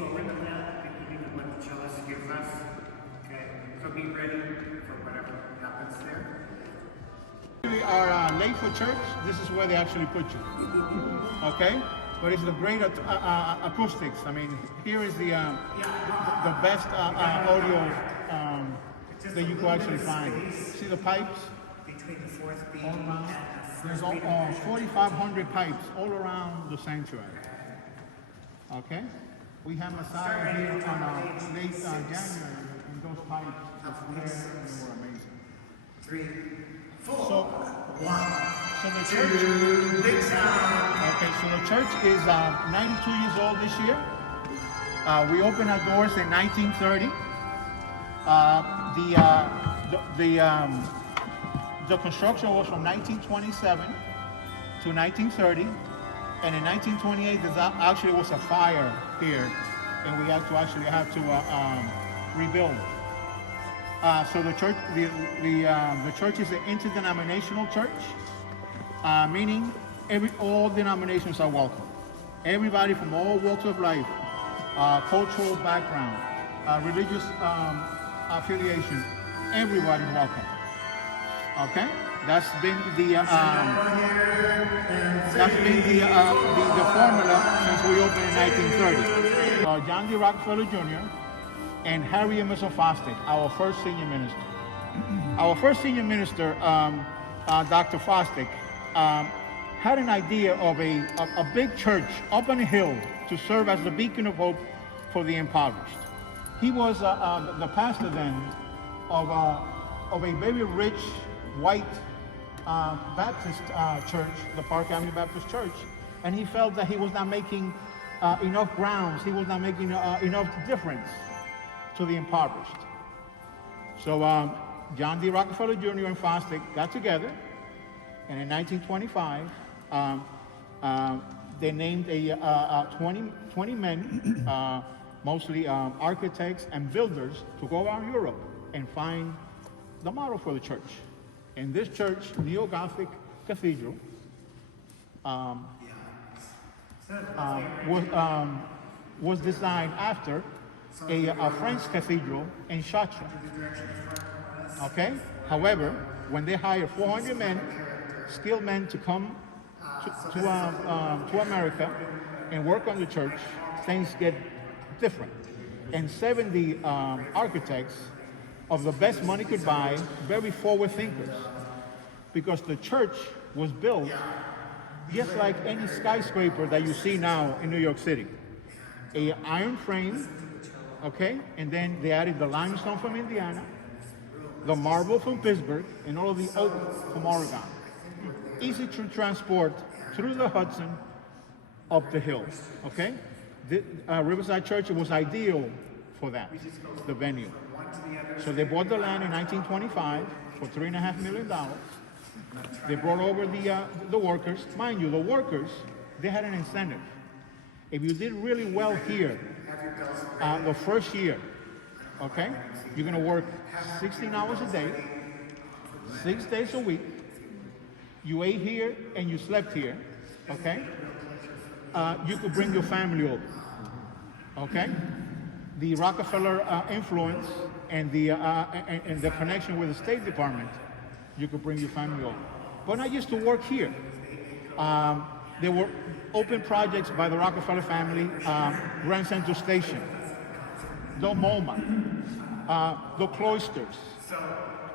slower than that, depending on what the cellist gives us. Okay, so be ready for whatever happens there. We are late for church. This is where they actually put you. Okay, but it's the great acoustics. I mean, here is the best audio that you can actually find. See the pipes? Between the fourth beat All around. and There's 4,500 pipes all around the sanctuary. Okay, we have Messiah here on late January, and those pipes were there and they were amazing. 3, 4, So 1, the church. big sound. Okay, so the church is 92 years old this year. We opened our doors in 1930. The construction was from 1927 to 1930, and in 1928 there actually was a fire here, and we had to rebuild. So the church, the church is an interdenominational church, meaning all denominations are welcome. Everybody from all walks of life, cultural background, religious affiliation, everybody's welcome. Okay, that's been the formula since we opened in 1930. John D. Rockefeller Jr. and Harry Emerson Fosdick, our first senior minister. Our first senior minister, Dr. Fosdick, had an idea of a big church up on a hill to serve as the beacon of hope for the impoverished. He was the pastor then of a very rich white Baptist church, the Park Avenue Baptist Church, and he felt that he was not making enough grounds, he was not making enough difference to the impoverished. So John D. Rockefeller Jr. and Fosdick got together, and in 1925, they named 20 men, mostly architects and builders, to go around Europe and find the model for the church. And this church, neo-gothic cathedral, was designed after a French cathedral in Chartres. Okay. However, when they hired 400 men, skilled men, to come to America and work on the church, things get different. And 70 architects of the best money could buy, very forward thinkers, because the church was built just like any skyscraper that you see now in New York City. A iron frame, okay, and then they added the limestone from Indiana, the marble from Pittsburgh, and all of the oak from Oregon. Easy to transport through the Hudson up the hill, okay? The Riverside Church was ideal for that, the venue. So they bought the land in 1925 for $3.5 million. They brought over the workers. Mind you, the workers, they had an incentive. If you did really well here, the first year, okay, you're gonna work 16 hours a day, 6 days a week. You ate here and you slept here, okay? You could bring your family over, okay? The Rockefeller influence and the connection with the State Department, you could bring your family over. But I used to work here. There were open projects by the Rockefeller family, Grand Central Station, the MoMA, the Cloisters,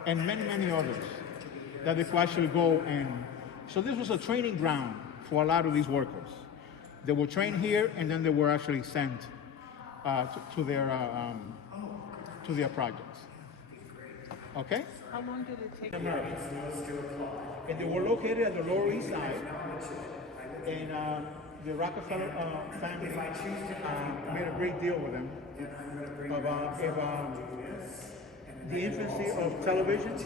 and many, many others that they could actually go and... So this was a training ground for a lot of these workers. They were trained here, and then they were actually sent to their projects. Okay? How long did it take? And they were located at the Lower East Side, and the Rockefeller family made a great deal with them about the infancy of television.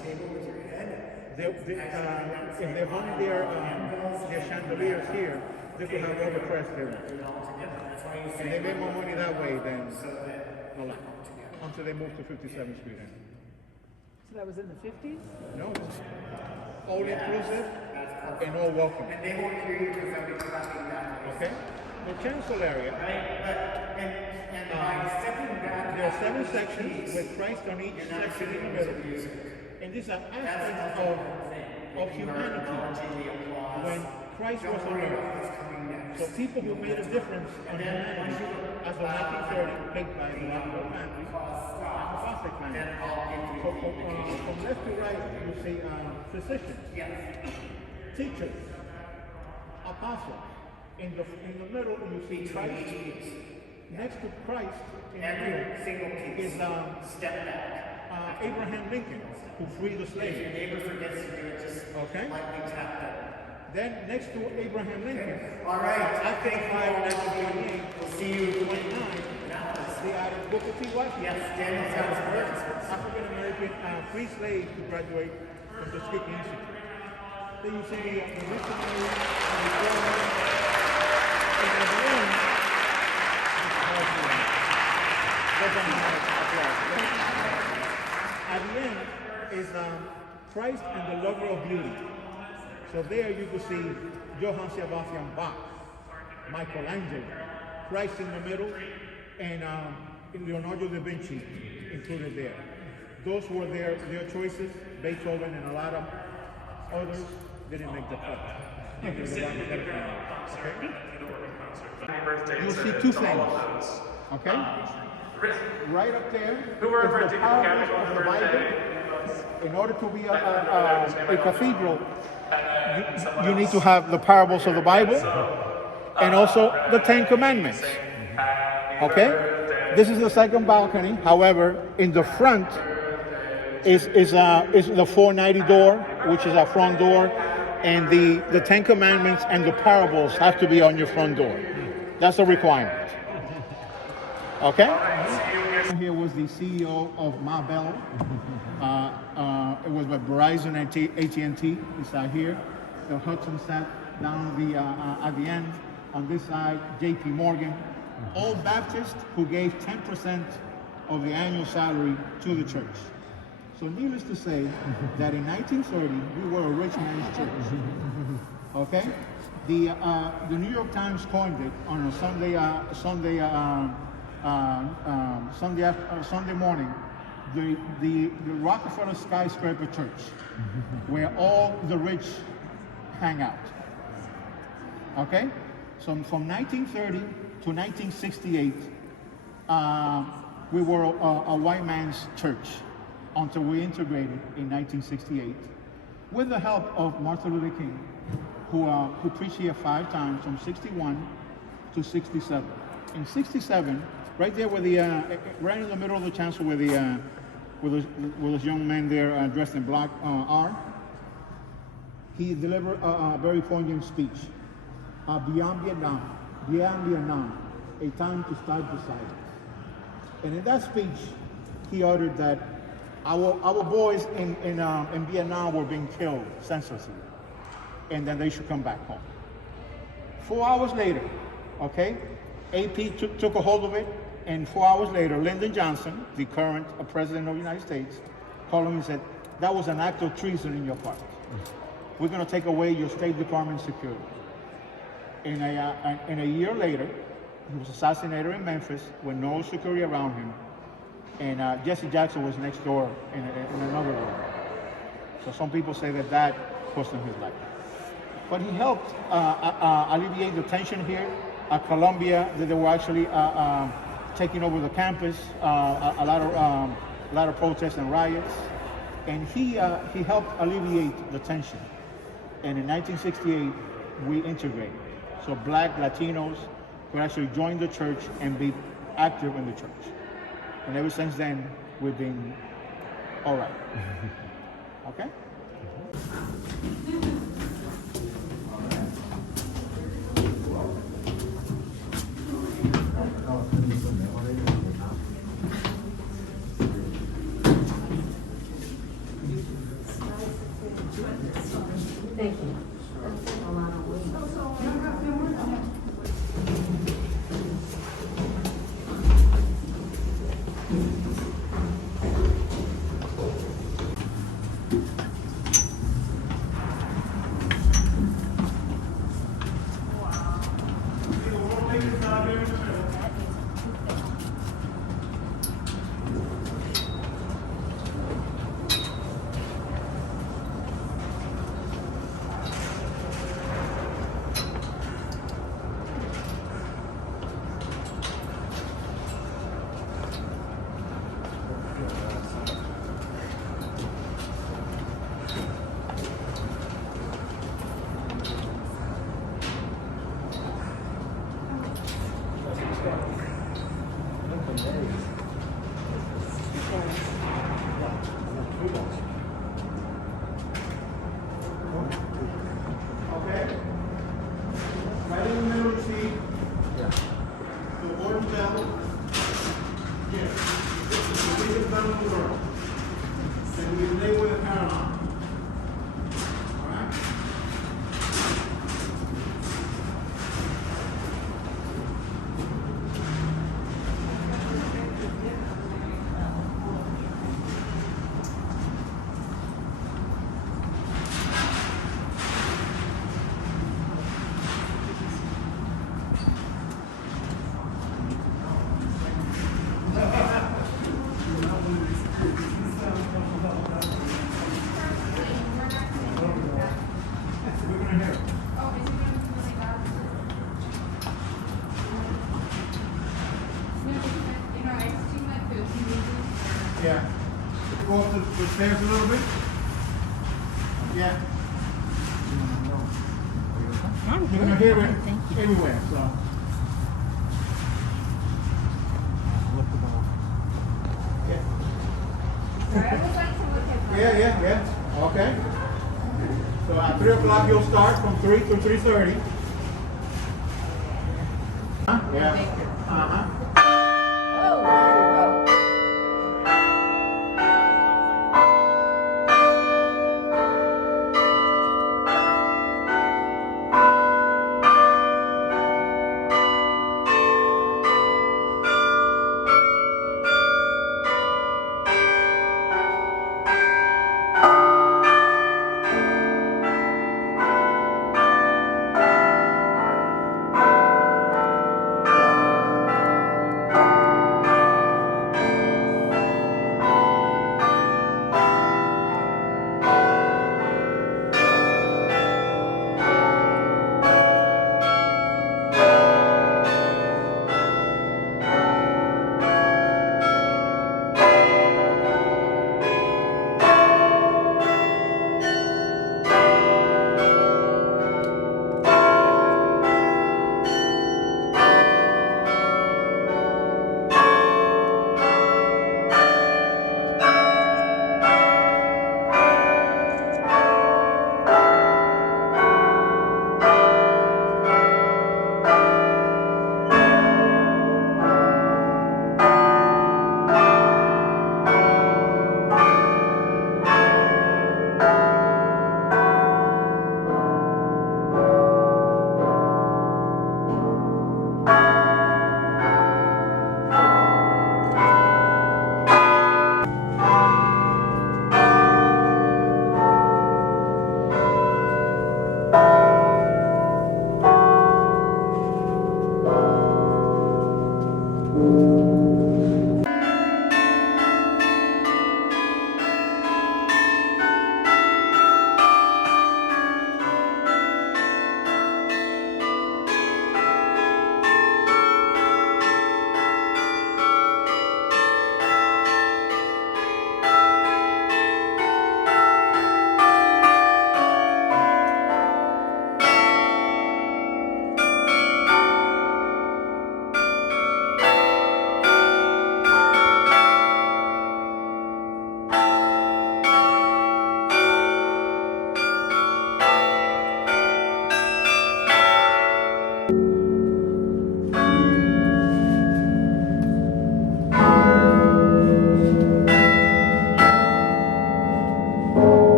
If they hung their chandeliers here, they could have all the press there. And they made more money that way than a lot, until they moved to 57th Street. So that was in the 50s? No, all inclusive and all welcome. And they won't hear you because they'll be clapping that. Okay? the chancel area, And by stepping back, there are 7 sections with Christ on each section in the middle. And these are aspects of humanity when Christ was on earth. So people who made a difference on humanity as of 1930, picked by the Rockefeller family, and the Gothic family. So from left to right, you see physicians, teachers, apostles. In the middle, you see Christ. Next to Christ, in the middle, is step back. Abraham Lincoln, who freed the If your slaves. neighbor forgets to do it, just Okay. lightly tap them. Then next to Abraham Lincoln, All right. after the fire in 1928, We'll see you. 29, they added Booker T. Washington. Yes, Daniel's got his words. African American free slave to graduate from the Tuskegee Institute. Then you see the missionary and the reformer, and at the end, at the end is Christ and the lover of beauty. So there you can see Johann Sebastian Bach, Michelangelo, Christ in the middle, and Leonardo da Vinci included there. Those were their choices. Beethoven and a lot of others didn't make the cut. You'll see 2 things. Okay? Right up there is the parables of the Bible. In order to be a cathedral, you need to have the parables of the Bible and also the 10 Commandments. Okay? This is the second balcony. However, in the front is the 490 door, which is our front door, and the 10 Commandments and the parables have to be on your front door. That's a requirement. Okay? Here was the CEO of Ma Bell. It was with Verizon and AT&T. He sat here. The Hudson sat down at the end. On this side, J.P. Morgan. All Baptists who gave 10% of the annual salary to the church. So needless to say that in 1930, we were a rich man's church. Okay? The New York Times coined it on a Sunday morning, the Rockefeller skyscraper church, where all the rich hang out. Okay? So from 1930 to 1968, we were a white man's church until we integrated in 1968 with the help of Martin Luther King, who preached here 5 times from 61 to 67. In 67, right there where right in the middle of the chancel where those young men there dressed in black are, he delivered a very poignant speech. Beyond Vietnam, a time to start the silence. And in that speech, he uttered that our boys in Vietnam were being killed senselessly, and then they should come back home. 4 hours later, okay, AP took a hold of it, and 4 hours later, Lyndon Johnson, the current president of the United States, called him and said, that was an act of treason in your part. We're going to take away your State Department security. And a year later, he was assassinated in Memphis with no security around him. And Jesse Jackson was next door in another room. So some people say that cost him his life. But he helped alleviate the tension here at Columbia, that they were actually taking over the campus, a lot of protests and riots. And he helped alleviate the tension. And in 1968, we integrated. So black Latinos could actually join the church and be active in the church. And ever since then, we've been all right. Okay? Thank you. A lot of weight. Okay? Right in the middle of the seat. The warden bell. Yes. The biggest bell in the world. And we lay with a Carillon. Alright? We're gonna hear it. Yeah. Go up the stairs a little bit. Yeah. You're gonna hear it everywhere, so. Yeah. Okay. So at 3 o'clock you'll start from 3 to 3:30. Yeah. Uh-huh.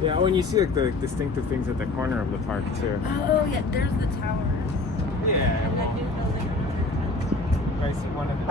Yeah, oh, and you see like the distinctive things at the corner of the park too. Oh yeah, there's the towers. Yeah, And that new building. I see one of them.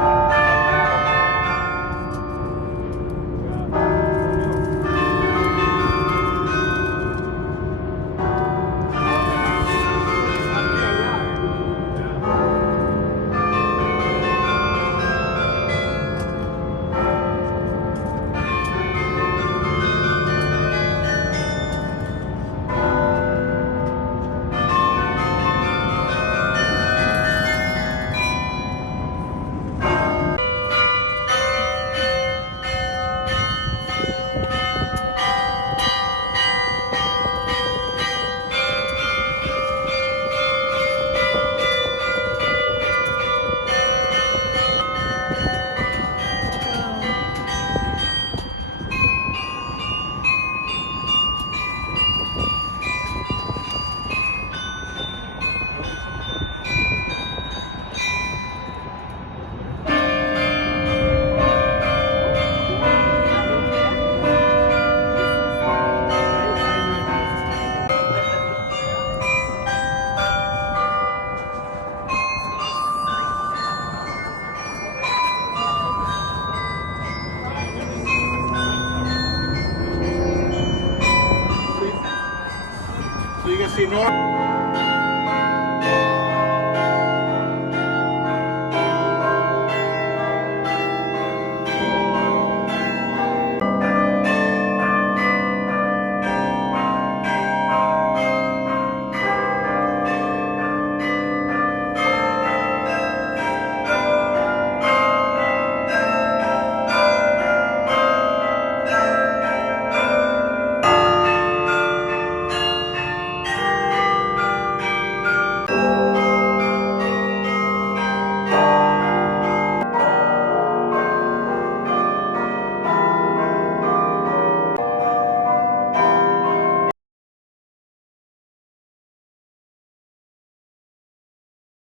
So you can see north.